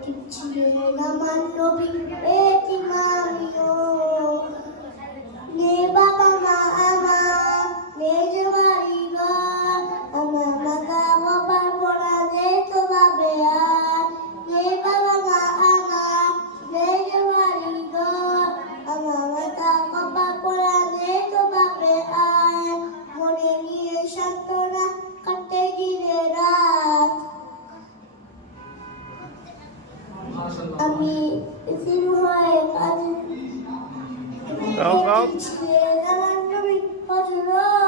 এতিম ছিলেন আমার নবী, এতিম আমিও। নেই বাবা মা আমার, নেই যে বাড়ি ঘর, আমার মাথা কপাল পোড়া, নেই তো ভাবে আর। নেই বাবা মা আমার, নেই যে বাড়ি ঘর, আমার মাথা কপাল পোড়া, নেই তো ভাবে আর। মনে নিয়ে সান্ত্বনা কাটে দিনে রাত। আমি এতিম হয়ে কাঁদি, ছিলেন আমার নবী হযরত